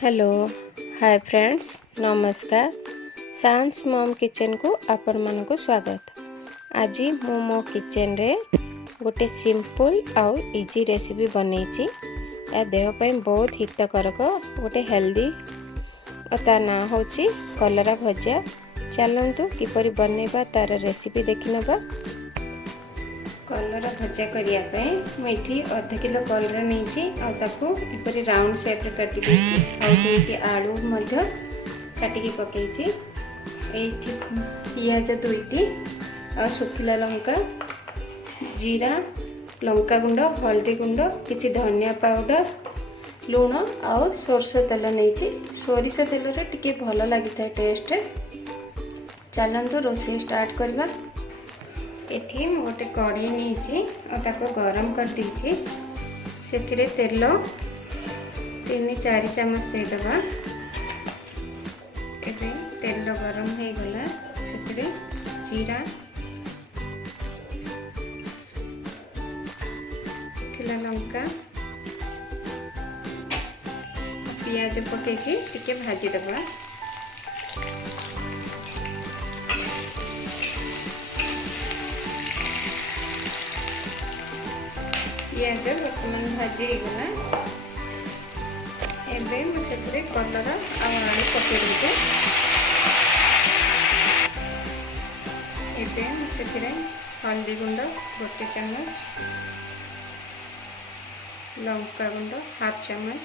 Hello hi friends नमस्कार सांस मम किचन को आपण मन को स्वागत। आज मु मो किचन रे गोटे सिंपल आउ इजी रेसिपी बनैछि। या देह पे बहुत हितकारक गोटे हेल्दी ता ना होछि कलरा भजा। चलंतु किपरि बनैबा तार रेसिपी देखि नबा। कलरा भजा करिया पे मैं अध किलो कलरा नहीं आपर राउंड शेप रे काटी देती आलू काटिकी पकई पियाज दुईटी आ सुखिला लंका जीरा लंका गुंड हल्दी गुंड किसी धनिया पाउडर लुण आउ सोरष तेल नहीं सोरिष तेल रे टिके भल लगी था टेस्ट। चलतु रोषेई स्टार्ट करवा। एठी गोटे कढ़ई नहीं गरम कर दीची से तेल 3-4 चम्मच देदबा। तेल गरम हो गला से जीरा खिला लंका पियाज पकेकी टिके भाजी दबा। पियाज बर्तमान भाजी गला एवं मुझे कलर आलू पकई देते। एवं मुझे हल्दी गुंड 1 चम्मच लंका गुंड 1/2 चम्मच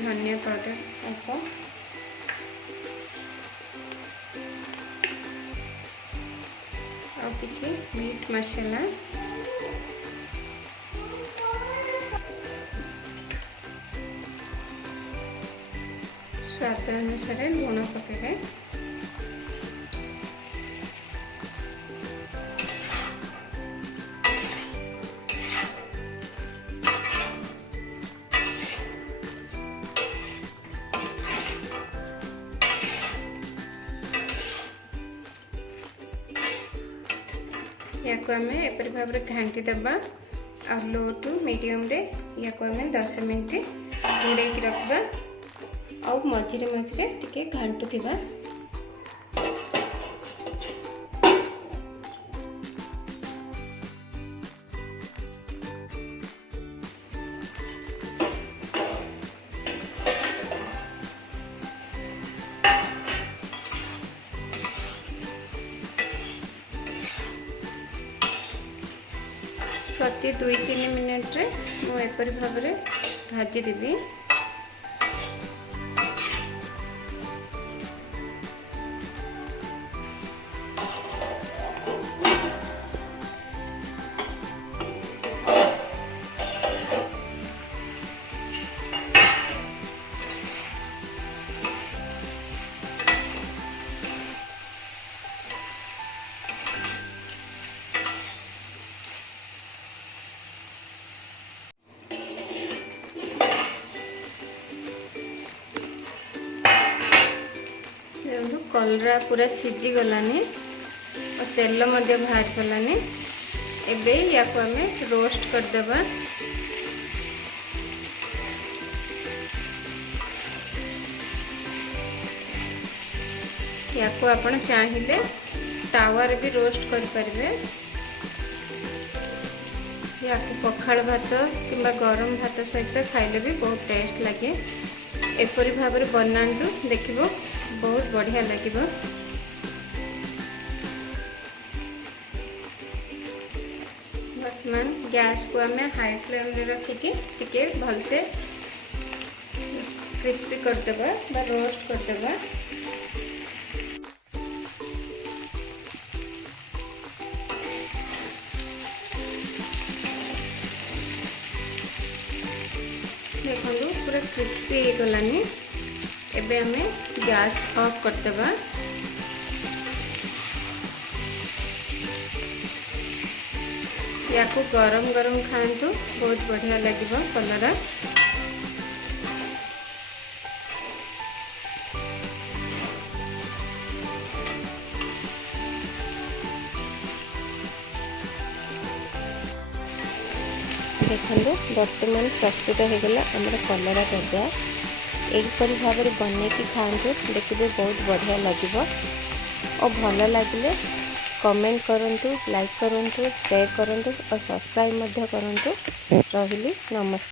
धनिया पाउडर अल्प और किसी मीट मसाला स्वाद अनुसार लुण पकेबे। या को आम एपरी भाव में घाटी दबा आ लो टू मीडियम रे या को आम 10 मिनट घोड़े रखा आ मझे मझे टिके घाटू थिबा। प्रति 2-3 मिनट रे मु एपरी भाव में भाजी देबी। कलरा पूरा सीझी गलानी और तेल मध्य बाहर गलानी। एबे या को हमें रोस्ट कर देबा। या को आपण चाहिए तावा रे भी रोस्ट कर परिबे। या को पखाल भात किंबा गरम भात सहित खाइले भी बहुत टेस्ट लगे। एपरी भाव में बनातु देखिबो बहुत बढ़िया लगे। वर्तमान गैस को आम हाई फ्लेम रे रखिकी टिके भलसे क्रिस्पी करदेबा बा रोस्ट करदेबा। देखो पूरा क्रिस्पी हो गलानी। एबे हमें गैस ऑफ करदेबा। या को गरम गरम खातु बहुत बढ़िया लगे कलरा। देखो बर्तमान प्रस्तुत होगला आमर कलरा गजा। यहीपरी भाव में बनई खातु, देखिए बहुत बढ़िया लगे और भल लगे कमेंट करूँ, लाइक करूँ, शेयर करूँ और सब्सक्राइब करूँ। रही नमस्कार।